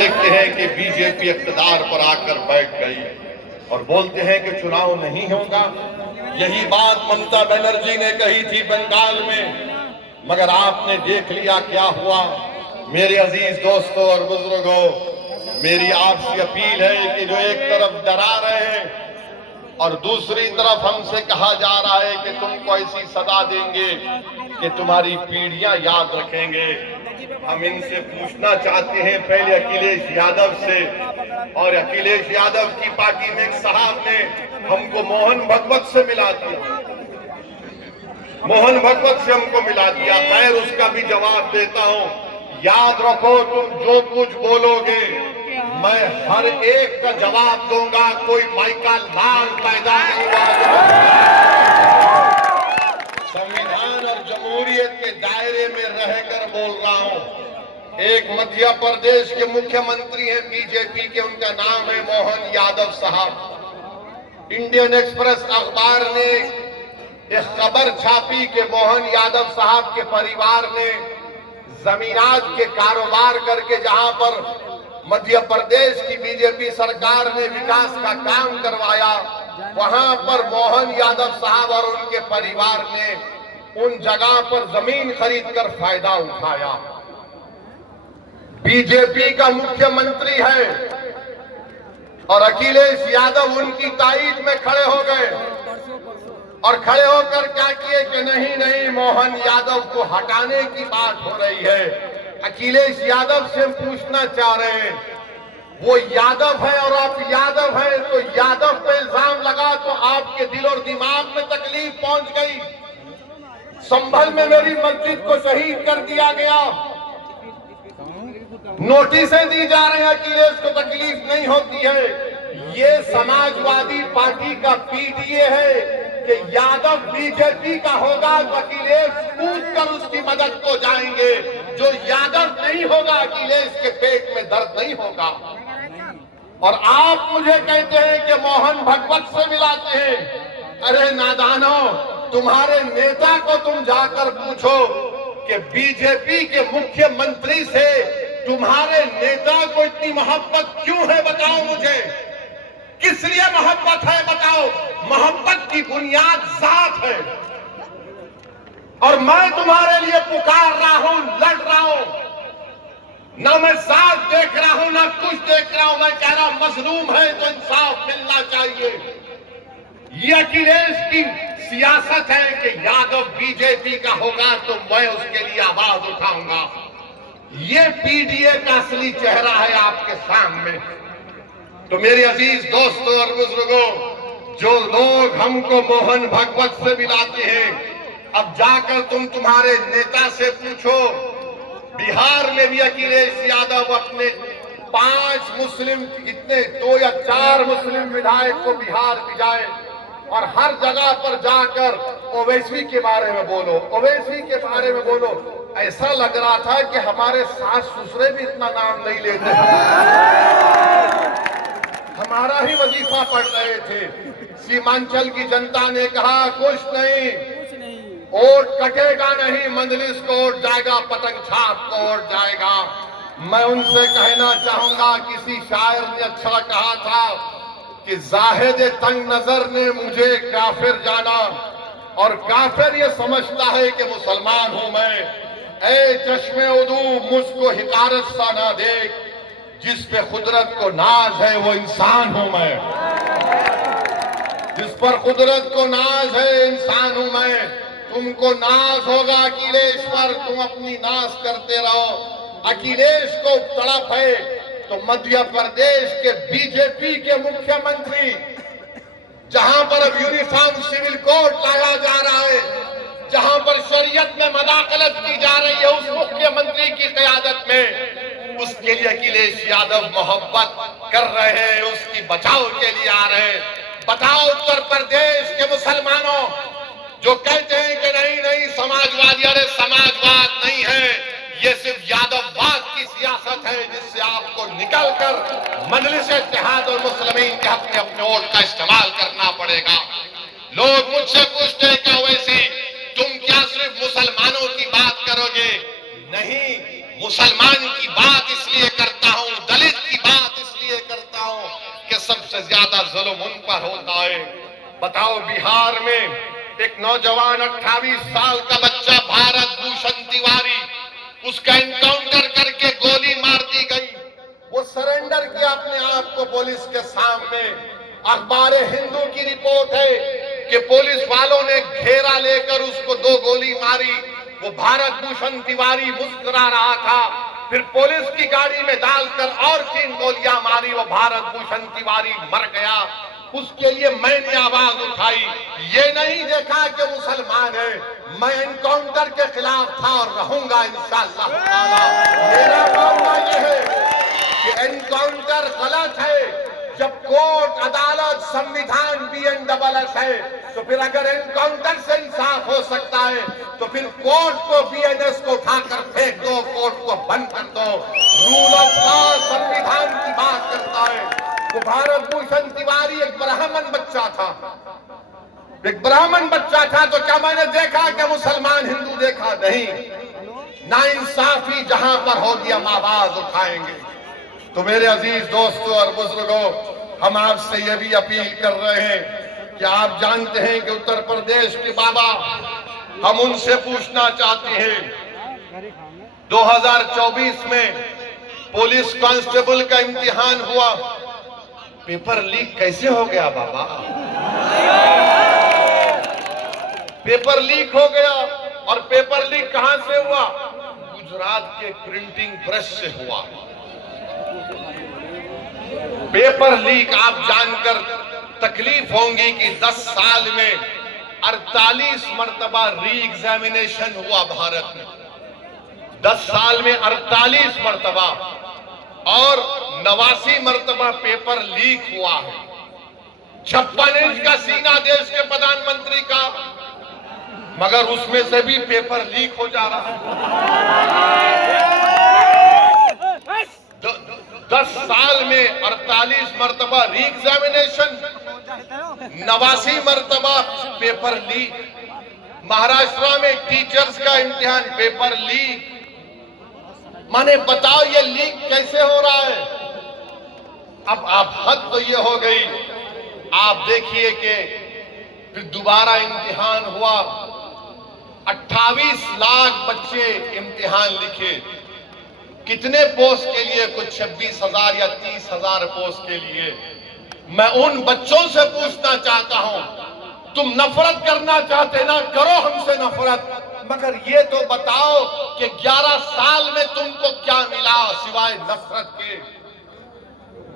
देखते हैं कि बीजेपी इख्तिदार पर आकर बैठ गई और बोलते हैं कि चुनाव नहीं होगा। यही बात ममता बनर्जी ने कही थी बंगाल में, मगर आपने देख लिया क्या हुआ। मेरे अजीज दोस्तों और बुजुर्गों, मेरी आपसे अपील है कि जो एक तरफ डरा रहे हैं और दूसरी तरफ हमसे कहा जा रहा है कि तुमको ऐसी सदा देंगे कि तुम्हारी पीढ़ियां याद रखेंगे, हम इनसे पूछना चाहते हैं पहले अखिलेश यादव से। और अखिलेश यादव की पार्टी में एक साहब ने हमको मोहन भागवत से मिला दिया, मोहन भागवत से हमको मिला दिया। खैर उसका भी जवाब देता हूं। याद रखो, तुम जो कुछ बोलोगे मैं हर एक का जवाब दूंगा, कोई माइका लाल पैदा नहीं हुआ। संविधान और जमहूरियत के दायरे में रहकर बोल रहा हूं। एक मध्य प्रदेश के मुख्यमंत्री हैं बीजेपी के, उनका नाम है मोहन यादव साहब। इंडियन एक्सप्रेस अखबार ने एक खबर छापी कि मोहन यादव साहब के परिवार ने जमीनात के कारोबार करके जहां पर मध्य प्रदेश की बीजेपी सरकार ने विकास का काम करवाया, वहां पर मोहन यादव साहब और उनके परिवार ने उन जगह पर जमीन खरीदकर फायदा उठाया। बीजेपी का मुख्यमंत्री है और अखिलेश यादव उनकी ताईद में खड़े हो गए और खड़े होकर क्या किए कि नहीं नहीं, मोहन यादव को हटाने की बात हो रही है। अखिलेश यादव से पूछना चाह रहे हैं, वो यादव है और आप यादव हैं, तो यादव पे इल्जाम लगा तो आपके दिल और दिमाग में तकलीफ पहुंच गई। संभल में मेरी मस्जिद को शहीद कर दिया गया, नोटिसें दी जा रही हैं, अखिलेश को तकलीफ नहीं होती है। ये समाजवादी पार्टी का पीडीए है कि यादव बीजेपी का होगा तो अखिलेश कूद कर उसकी मदद को जाएंगे, जो यादव नहीं होगा अखिलेश के पेट में दर्द नहीं होगा। और आप मुझे कहते हैं कि मोहन भागवत से मिलाते हैं। अरे नादानो, तुम्हारे नेता को तुम जाकर पूछो कि बीजेपी के मुख्यमंत्री से तुम्हारे नेता को इतनी मोहब्बत क्यों है, बताओ मुझे, किस लिए मोहब्बत है बताओ। मोहब्बत की बुनियाद जात है और मैं तुम्हारे लिए पुकार रहा हूं, लड़ रहा हूं, ना मैं जात देख रहा हूं ना कुछ देख रहा हूं। मैं कह रहा हूं मजलूम है तो इंसाफ मिलना चाहिए। ये अखिलेश की सियासत है कि यादव बीजेपी का होगा तो मैं उसके लिए आवाज उठाऊंगा। ये पीडीए का असली चेहरा है आपके सामने। तो मेरे अजीज दोस्तों और बुजुर्गों, जो लोग हमको मोहन भागवत से मिलाते हैं, अब जाकर तुम तुम्हारे नेता से पूछो। बिहार में भी अखिलेश यादव अपने 5 मुस्लिम, इतने 2 या 4 मुस्लिम विधायक को बिहार भिजाए और हर जगह पर जाकर ओवैसी के बारे में बोलो, ओवैसी के बारे में बोलो। ऐसा लग रहा था कि हमारे सास ससुरे भी इतना नाम नहीं लेते, हमारा ही वजीफा पढ़ रहे थे। सीमांचल की जनता ने कहा कुछ नहीं, वोट कटेगा नहीं, मंजलिस को वोट जाएगा, पतंग छाप को वोट जाएगा। मैं उनसे कहना चाहूंगा, किसी शायर ने अच्छा कहा था कि जाहिद तंग नजर ने मुझे काफिर जाना और काफिर ये समझता है कि मुसलमान हूं मैं। ऐ चश्मे उदू मुझको हिकारत सा ना देख, जिस पे कुदरत को नाज है वो इंसान हूं मैं। जिस पर कुदरत को नाज है इंसान हूं मैं। तुमको नाज होगा अखिलेश पर, तुम अपनी नाज करते रहो। अखिलेश को तड़प है तो मध्य प्रदेश के बीजेपी के मुख्यमंत्री, जहां पर अब यूनिफॉर्म सिविल कोड लाया जा रहा है, जहां पर शरीयत में मदाखलत की जा रही है, उस मुख्यमंत्री की क़यादत में, उसके लिए अखिलेश यादव मोहब्बत कर रहे हैं, उसकी बचाव के लिए आ रहे हैं। बताओ उत्तर प्रदेश के मुसलमानों जो कहते हैं कि नहीं नहीं समाजवादी, अरे समाजवाद नहीं है, ये सिर्फ यादववाद की सियासत है, जिससे आपको निकलकर मजलिस इत्तेहाद और मुस्लिमीन के हक में अपने वोट का इस्तेमाल करना पड़ेगा। लोग मुझसे पूछते हैं क्या वैसे तुम क्या सिर्फ मुसलमानों की बात करोगे? नहीं, मुसलमान की बात इसलिए करता हूं, दलित से ज्यादा जुल्म उन पर होता है। बताओ, बिहार में एक नौजवान 28 साल का बच्चा भारत भूषण तिवारी, उसका एनकाउंटर करके गोली मार दी गई। वो सरेंडर किया अपने आप को पुलिस के सामने। अखबार हिंदू की रिपोर्ट है कि पुलिस वालों ने घेरा लेकर उसको 2 गोली मारी। वो भारत भूषण तिवारी मुस्कुरा रहा था, फिर पुलिस की गाड़ी में डालकर और 3 गोलियां मारी। वो भारत भूषण तिवारी मर गया। उसके लिए मैंने आवाज उठाई। ये नहीं देखा कि मुसलमान है, मैं एनकाउंटर के खिलाफ था और रहूंगा इंशाअल्लाह ताला। मेरा मानना यह है कि एनकाउंटर गलत है। जब कोर्ट, अदालत, संविधान BNSS है, तो फिर अगर एनकाउंटर से इंसाफ हो सकता है तो फिर कोर्ट को, BNS को उठाकर फेंक दो, कोर्ट को बंद कर दो। रूल ऑफ लॉ संविधान की बात करता है। वो भारत भूषण तिवारी एक ब्राह्मण बच्चा था, एक ब्राह्मण बच्चा था। तो क्या मैंने देखा कि मुसलमान हिंदू देखा? नहीं। नाइंसाफी जहां पर होगी हम आवाज उठाएंगे। तो मेरे अजीज दोस्तों और बुजुर्गों, हम आपसे यह भी अपील कर रहे हैं कि आप जानते हैं कि उत्तर प्रदेश के बाबा, हम उनसे पूछना चाहते हैं 2024 में पुलिस कांस्टेबल का इम्तिहान हुआ, पेपर लीक कैसे हो गया बाबा? पेपर लीक हो गया। और पेपर लीक कहां से हुआ? गुजरात के प्रिंटिंग प्रेस से हुआ। पेपर लीक आप जानकर तकलीफ होंगी कि 10 साल में 48 मर्तबा री एग्जामिनेशन हुआ भारत में। 10 साल में 48 मर्तबा और 89 मर्तबा पेपर लीक हुआ है। 56 इंच का सीना देश के प्रधानमंत्री का, मगर उसमें से भी पेपर लीक हो जा रहा है। 10 साल में 48 मर्तबा री एग्जामिनेशन, 89 मर्तबा पेपर लीक। महाराष्ट्र में टीचर्स का इम्तिहान पेपर लीक। माने बताओ ये लीक कैसे हो रहा है? अब हद तो ये हो गई। आप देखिए कि फिर दोबारा इम्तिहान हुआ। 28 लाख बच्चे इम्तिहान लिखे। कितने पोस्ट के लिए? कुछ 26,000 या 30,000 पोस्ट के लिए। मैं उन बच्चों से पूछना चाहता हूं, तुम नफरत करना चाहते ना, करो हमसे नफरत, मगर ये तो बताओ कि 11 साल में तुमको क्या मिला सिवाय नफरत के?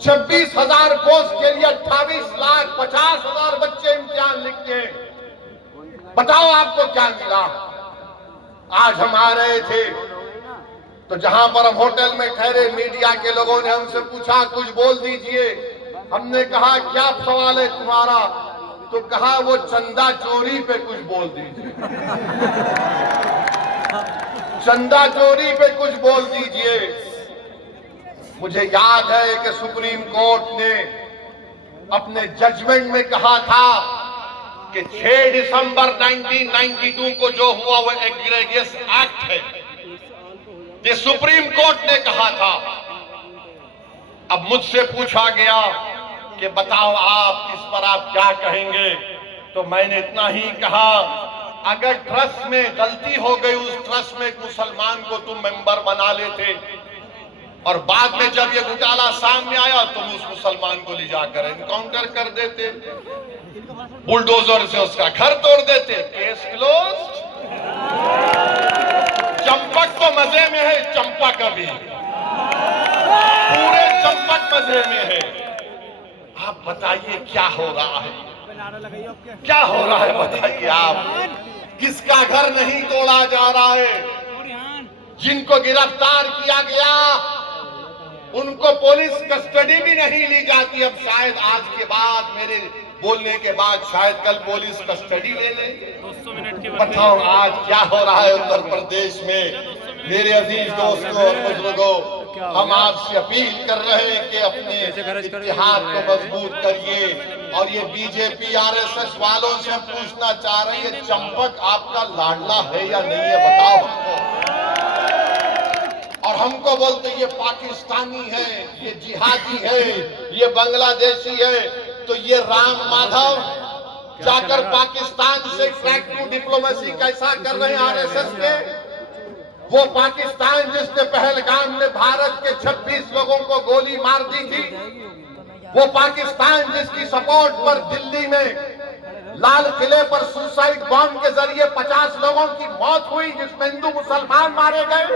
26,000 पोस्ट के लिए 28,50,000 बच्चे इम्तिहान लिखते हैं। बताओ आपको क्या मिला? आज हम आ रहे थे तो जहां पर हम होटल में ठहरे, मीडिया के लोगों ने हमसे पूछा कुछ बोल दीजिए। हमने कहा क्या सवाल है तुम्हारा? तो कहा वो चंदा चोरी पे कुछ बोल दीजिए। चंदा चोरी पे कुछ बोल दीजिए। मुझे याद है कि सुप्रीम कोर्ट ने अपने जजमेंट में कहा था कि 6 दिसंबर 1992 को जो हुआ वो एग्रेगियस एक्ट है। ये सुप्रीम कोर्ट ने कहा था। अब मुझसे पूछा गया कि बताओ आप इस पर आप क्या कहेंगे? तो मैंने इतना ही कहा, अगर ट्रस्ट में गलती हो गई, उस ट्रस्ट में एक मुसलमान को तुम मेंबर बना लेते और बाद में जब ये घोटाला सामने आया तुम उस मुसलमान को ले जाकर एनकाउंटर कर देते, बुलडोजर से उसका घर तोड़ देते, केस क्लोज। चंपक तो मजे में है, चंपक अभी पूरे चंपक मजे में है। आप बताइए क्या हो रहा है? क्या हो रहा है बताइए आप? किसका घर नहीं तोड़ा जा रहा है? जिनको गिरफ्तार किया गया उनको पुलिस कस्टडी भी नहीं ली जाती। अब शायद आज के बाद, मेरे बोलने के बाद शायद कल पुलिस कस्टडी ले ले। बताओ आज क्या हो रहा है उत्तर प्रदेश में? मेरे अजीज दोस्तों और बुजुर्गों, हम आपसे अपील कर रहे हैं कि अपने इत्तेहाद को मजबूत करिए। और ये बीजेपी आरएसएस वालों से हम पूछना चाह रहे हैं, चंपक आपका लाडला है या नहीं है? बताओ हमको। और हमको बोलते ये पाकिस्तानी है, ये जिहादी है, ये बांग्लादेशी है। तो ये राम माधव जाकर पाकिस्तान से ट्रैक टू डिप्लोमेसी कैसा कर रहे हैं आरएसएस के? वो पाकिस्तान जिसने पहलगाम में भारत के 26 लोगों को गोली मार दी थी, वो पाकिस्तान जिसकी सपोर्ट पर दिल्ली में लाल किले पर सुसाइड बॉम्ब के जरिए 50 लोगों की मौत हुई, जिसमें हिंदू मुसलमान मारे गए।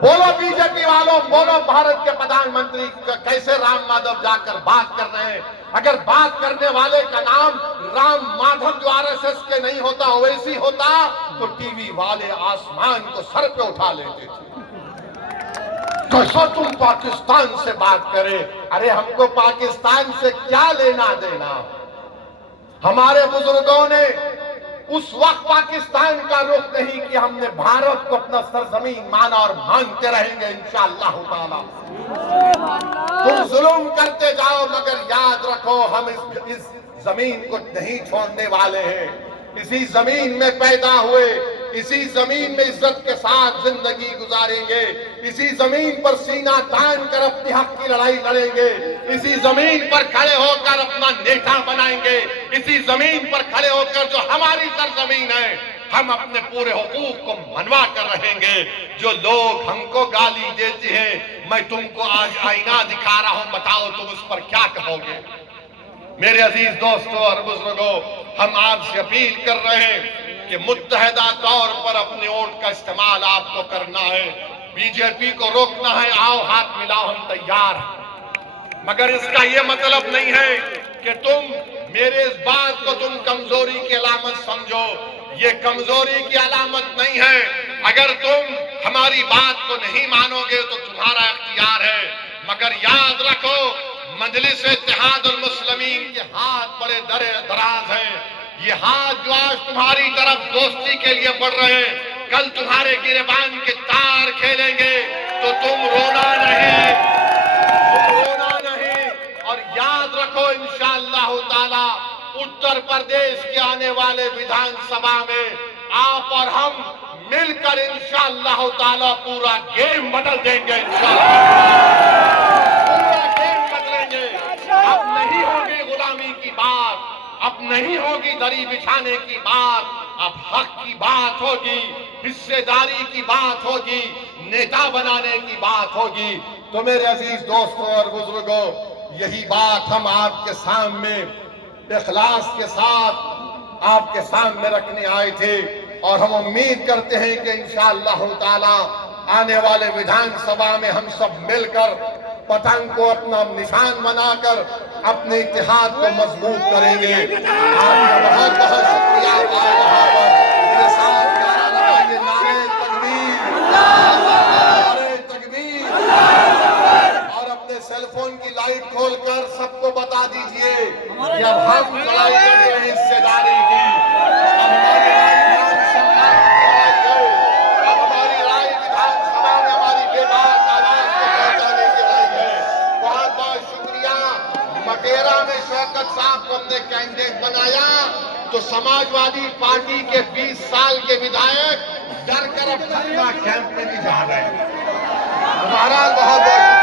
बोलो बीजेपी वालों, बोलो भारत के प्रधानमंत्री कैसे राम माधव जाकर बात कर रहे हैं? अगर बात करने वाले का नाम राम माधव जो आरएसएस के नहीं होता, ओवैसी होता, तो टीवी वाले आसमान को सर पे उठा लेते थे। कैसा तुम पाकिस्तान से बात करे? अरे हमको पाकिस्तान से क्या लेना देना? हमारे बुजुर्गों ने उस वक्त पाकिस्तान का रुख नहीं किया, हमने भारत को अपना सरजमीन माना और मानते रहेंगे इंशाअल्लाह ताला। तुम जुल्म करते जाओ, मगर याद रखो हम इस जमीन को नहीं छोड़ने वाले हैं। इसी जमीन में पैदा हुए, इसी जमीन में इज्जत के साथ जिंदगी गुजारेंगे, इसी जमीन पर सीना तान कर अपनी हक की लड़ाई लड़ेंगे, इसी जमीन पर खड़े होकर अपना नेता बनाएंगे, इसी जमीन पर खड़े होकर जो हमारी सरजमीन है हम अपने पूरे हुकूक को मनवा कर रहेंगे। जो लोग हमको गाली देते हैं, मैं तुमको आज आईना दिखा रहा हूं, बताओ तुम उस पर क्या कहोगे? मेरे अजीज दोस्तों और बुजुर्गों, हम आपसे अपील कर रहे हैं कि मुत्तहदा तौर पर अपने वोट का इस्तेमाल आपको करना है। बीजेपी को रोकना है, आओ हाथ मिलाओ, हम तैयार हैं। मगर इसका यह मतलब नहीं है कि तुम मेरे इस बात को तुम कमजोरी की अलामत समझो। ये कमजोरी की अलामत नहीं है। अगर तुम हमारी बात को नहीं मानोगे तो तुम्हारा इख्तियार है, मगर याद रखो मजलिस इत्तेहादुल मुस्लिमीन के हाथ बड़े दराज हैं। ये हाथ जो आज तुम्हारी तरफ दोस्ती के लिए बढ़ रहे हैं, कल तुम्हारे गिरबान के तार खेलेंगे तो तुम रोना नहीं, और याद रखो इंशाअल्लाह ताला उत्तर प्रदेश के आने वाले विधानसभा में आप और हम मिलकर इंशाअल्लाह ताला पूरा गेम बदल देंगे। इंशाअल्लाह पूरा गेम बदलेंगे। अब नहीं होगी गुलामी की बात, अब नहीं होगी दरी बिछाने की बात, अब हक की बात होगी, हिस्सेदारी की बात होगी, नेता बनाने की बात होगी। तो मेरे अजीज दोस्तों और बुजुर्गों, यही बात हम आपके सामने इखलास के साथ आपके सामने रखने आए थे, और हम उम्मीद करते हैं कि इंशाअल्लाह ताला आने वाले विधानसभा में हम सब मिलकर पतंग को अपना निशान बनाकर अपने इत्तेहाद को मजबूत करेंगे। आपका बहुत बहुत शुक्रिया। वहाँ पर मेरे साथ नारा लगाइए, नारे तकबीर, नारे तकबीर, और अपने सेलफोन की लाइट खोलकर सबको बता दीजिए कि अब हम लड़ाई कर रहे हैं हिस्सेदारी की। अब हमारी राय विधानसभा अब हमारी राय विधानसभा में हमारी बेबाक आवाज को पहुंचाने की राय है। बहुत बहुत शुक्रिया। मटेरा में शौकत साहब को हमने कैंडिडेट बनाया तो समाजवादी पार्टी के 20 साल के विधायक डर कर अब खन्ना कैंप में नहीं जा रहे। हमारा बहुत बहुत